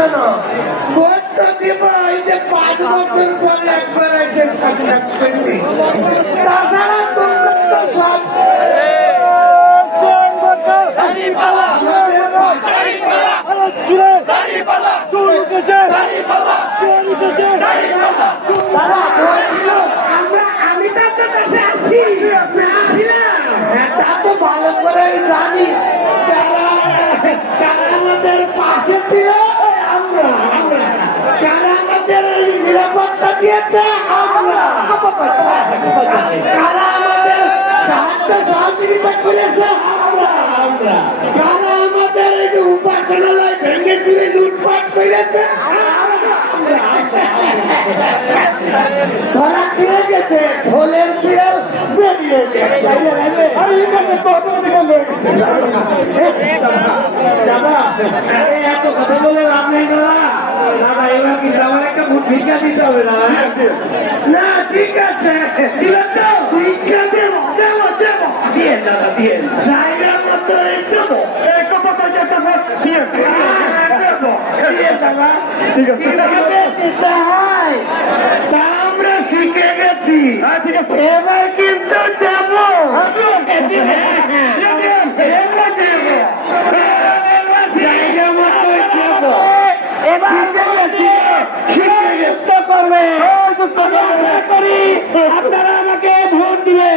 শোনো, ভোট তো দিব, এই যে 5 বছর পরে একবার এসে সাক্ষাৎ করলি। তাছাড়া তোমরা তো সব আমি তো আপনার কাছে আসি, তা তো ভালো করে জানি কারা আমাদের পাশে ছিল। কারা আমাদের নিরাপত্তা দিয়েছে, কারা আমাদের সাহায্য সহযোগিতা করেছে, কারা আমাদের এই যে উপাসনালয় ভেঙে চুরে লুটপাট করেছে, ধরা খেয়ে গেছে, ঢোলের বিড়াল বেরিয়ে গেছে। এত কথা বলে লাভ নেই দাদা, এবার কিন্তু আমার একটা ভিক্ষা দিতে হবে না। না ঠিক আছে, ভিক্ষা দেবো দেবো দেবো, দিয়ে দাদা দিয়ে জায়গা মতো দেবো, এই কথা তো যেতে দিয়ে দেবো। ঠিক আছে কিভাবে দিতে হয় তা আমরা শিখে গেছি। ঠিক আছে এবার কিন্তু দেবো, জায়গা মতো দেবো। আপনারা আমাকে ভোট দিবে।